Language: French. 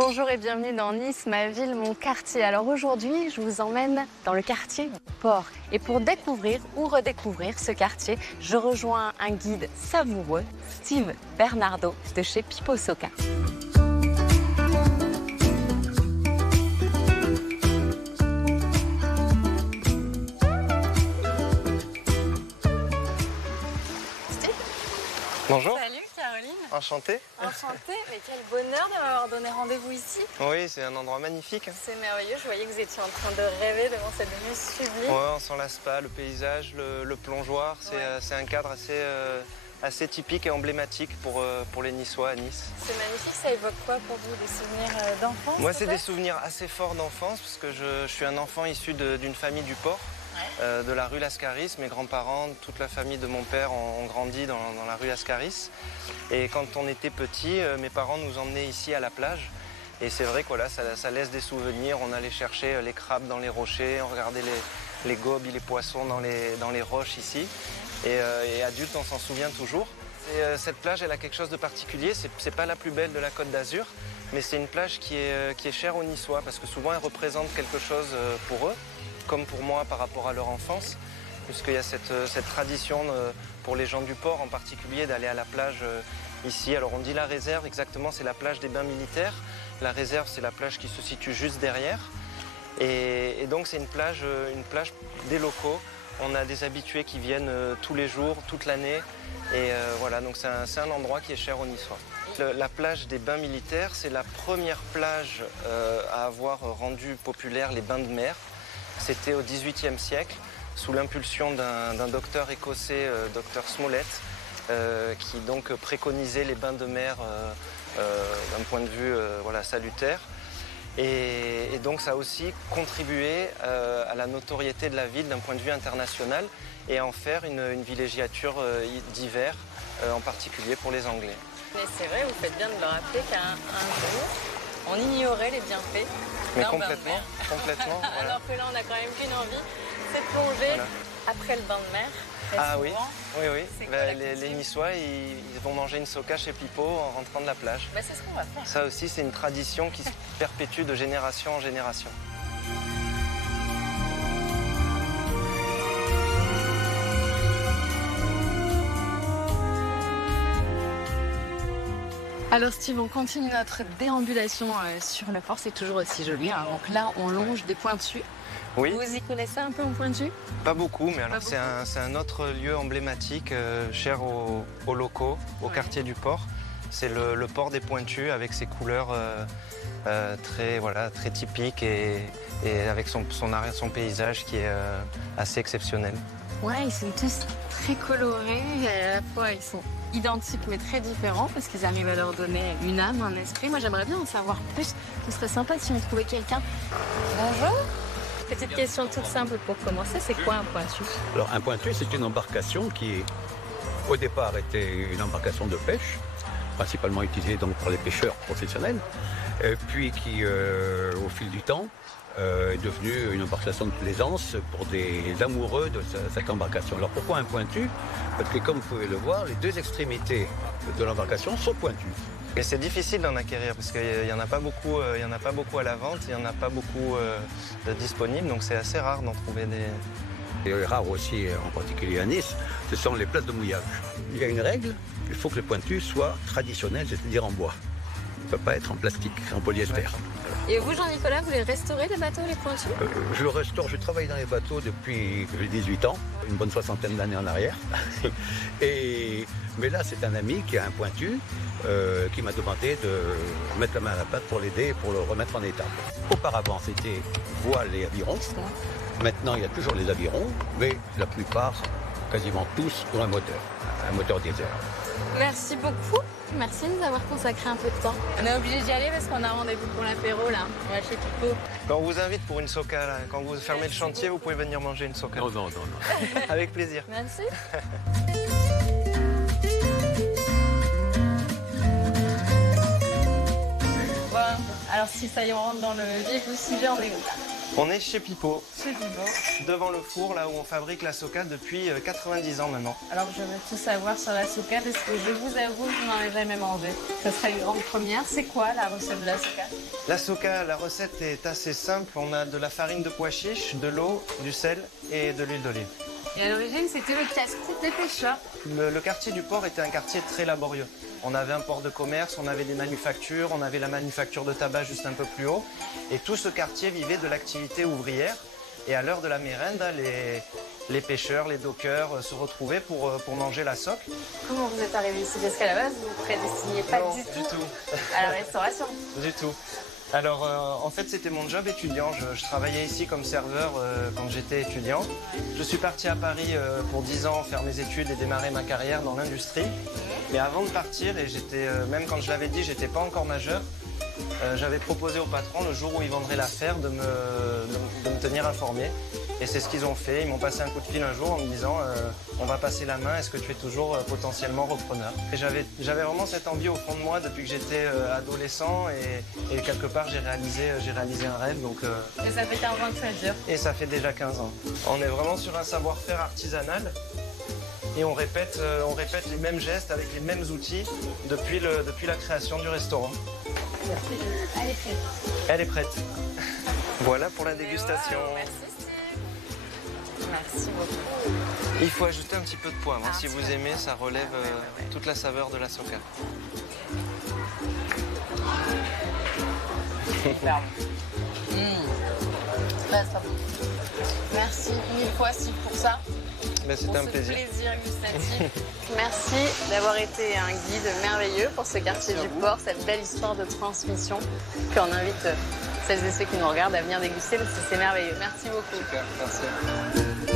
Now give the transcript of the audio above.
Bonjour et bienvenue dans Nice, ma ville, mon quartier. Alors aujourd'hui, je vous emmène dans le quartier du Port. Et pour découvrir ou redécouvrir ce quartier, je rejoins un guide savoureux, Steve Bernardo de chez Pipo Soka. Bonjour. Salut Caroline. Enchanté. Enchantée, mais quel bonheur de m'avoir donné rendez-vous ici. Oui, c'est un endroit magnifique. C'est merveilleux, je voyais que vous étiez en train de rêver devant cette vue sublime. Ouais, on s'en lasse pas, le paysage, le plongeoir, c'est un cadre assez typique et emblématique pour les Niçois à Nice. C'est magnifique, ça évoque quoi pour vous, des souvenirs d'enfance? Moi, c'est des souvenirs assez forts d'enfance, parce que je suis un enfant issu d'une famille du port. De la rue Lascaris. Mes grands-parents, toute la famille de mon père ont grandi dans la rue Lascaris. Et quand on était petit, mes parents nous emmenaient ici à la plage. Et c'est vrai que voilà, ça laisse des souvenirs. On allait chercher les crabes dans les rochers, on regardait les gobies, les poissons dans les roches ici. Et adulte, on s'en souvient toujours. Cette plage, elle a quelque chose de particulier. C'est pas la plus belle de la Côte d'Azur, mais c'est une plage qui est chère aux Niçois, parce que souvent elle représente quelque chose pour eux, comme pour moi par rapport à leur enfance, puisqu'il y a cette tradition pour les gens du port en particulier d'aller à la plage ici. Alors on dit la réserve, exactement c'est la plage des bains militaires. La réserve c'est la plage qui se situe juste derrière. Et donc c'est une plage des locaux. On a des habitués qui viennent tous les jours, toute l'année. Et voilà, donc c'est un endroit qui est cher aux Niçois. La plage des bains militaires, c'est la première plage à avoir rendu populaire les bains de mer. C'était au XVIIIe siècle, sous l'impulsion d'un docteur écossais, docteur Smollett, qui donc préconisait les bains de mer d'un point de vue salutaire. Et donc ça a aussi contribué à la notoriété de la ville d'un point de vue international et à en faire une villégiature d'hiver, en particulier pour les Anglais. Mais c'est vrai, vous faites bien de le rappeler qu'un jour, on ignorait les bienfaits. Mais complètement, complètement. Voilà. Alors que là, on a quand même qu'une envie, c'est de plonger après le bain de mer. Ah souvent. Oui. Les Niçois, ils vont manger une soca chez Pipo en rentrant de la plage. Bah, c'est ce qu'on va faire. Ça aussi, c'est une tradition qui se perpétue de génération en génération. Alors Steve, on continue notre déambulation sur le port, c'est toujours aussi joli. Hein. Donc là, on longe des pointus. Oui. Vous y connaissez un peu en pointu? Pas beaucoup, mais alors c'est un autre lieu emblématique, cher aux locaux, au quartier du port. C'est le port des Pointus avec ses couleurs très typiques et avec son paysage qui est assez exceptionnel. Ouais, ils sont tous très colorés et à la fois ils sont identiques mais très différents parce qu'ils arrivent à leur donner une âme, un esprit. Moi j'aimerais bien en savoir plus. Ce serait sympa si on trouvait quelqu'un. Bonjour. Petite question toute simple pour commencer, c'est quoi un pointu? Alors un pointu, c'est une embarcation qui au départ était une embarcation de pêche, principalement utilisée donc par les pêcheurs professionnels, puis qui au fil du temps est devenue une embarcation de plaisance pour des amoureux de cette embarcation. Alors pourquoi un pointu? Parce que comme vous pouvez le voir, les deux extrémités de l'embarcation sont pointues. Et c'est difficile d'en acquérir parce qu'il n'y en a pas beaucoup, à la vente, il n'y en a pas beaucoup de disponibles, donc c'est assez rare d'en trouver des... Et rare aussi, en particulier à Nice, ce sont les places de mouillage. Il y a une règle, il faut que le pointu soit traditionnel, c'est-à-dire en bois. Il ne peut pas être en plastique, en polyester. Ouais. Et vous, Jean-Nicolas, vous les restaurez les bateaux, les pointus? Je restaure, je travaille dans les bateaux depuis que j'ai 18 ans, une bonne soixantaine d'années en arrière. Mais là, c'est un ami qui a un pointu qui m'a demandé de mettre la main à la pâte pour l'aider et pour le remettre en état. Auparavant, c'était voile et avirons. Maintenant, il y a toujours les avirons, mais la plupart, quasiment tous, ont un moteur diesel. Merci beaucoup. Merci de nous avoir consacré un peu de temps. On est obligé d'y aller parce qu'on a rendez-vous pour l'apéro là. On va chez Pipo. On vous invite pour une soca là. Quand vous fermez le chantier, vous pouvez venir manger une soca. Non. Avec plaisir. Merci. Bon, alors si ça y est, on rentre dans le vif du sujet, on est où? On est chez Pipo, Chez Pipo. devant le four, là où on fabrique la soca depuis 90 ans maintenant. Alors je veux tout savoir sur la soca parce que je vous avoue, je n'en ai jamais mangé. Ce serait une grande première. C'est quoi la recette de la soca? La soca, la recette est assez simple. On a de la farine de pois chiche, de l'eau, du sel et de l'huile d'olive. Et à l'origine, c'était le casse-croûte des pêcheurs. Le quartier du port était un quartier très laborieux. On avait un port de commerce, on avait des manufactures, on avait la manufacture de tabac juste un peu plus haut. Et tout ce quartier vivait de l'activité ouvrière. Et à l'heure de la mérende, les pêcheurs, les dockers se retrouvaient pour manger la soque. Comment vous êtes arrivé ici? Parce qu'à la base, vous ne prédestiniez pas Non, du du tout. à la restauration. Du tout. Alors, en fait, c'était mon job étudiant. Je travaillais ici comme serveur quand j'étais étudiant. Je suis parti à Paris pour 10 ans faire mes études et démarrer ma carrière dans l'industrie. Mais avant de partir, et même quand je l'avais dit, j'étais pas encore majeur, j'avais proposé au patron, le jour où ils vendraient l'affaire, de me tenir informé. Et c'est ce qu'ils ont fait. Ils m'ont passé un coup de fil un jour en me disant on va passer la main, est-ce que tu es toujours potentiellement repreneur? Et j'avais vraiment cette envie au fond de moi depuis que j'étais adolescent et quelque part j'ai réalisé un rêve. Donc, Et ça fait 15 ans que ça dure. et ça fait déjà 15 ans. On est vraiment sur un savoir-faire artisanal et on répète les mêmes gestes avec les mêmes outils depuis la création du restaurant. Elle est prête. Elle est prête. Voilà pour la dégustation. Wow, merci Steve. Merci beaucoup. Il faut ajouter un petit peu de poivre. Ah, si vous tiens. aimez, ça relève toute la saveur de la soca. Superbe. Là, ça. Merci mille fois Steve pour ça. Ben, c'était un plaisir. Plaisir gustatif. Merci d'avoir été un guide merveilleux pour ce quartier du port, cette belle histoire de transmission. Puis on invite celles et ceux qui nous regardent à venir déguster parce que c'est merveilleux. Merci beaucoup. Super, merci.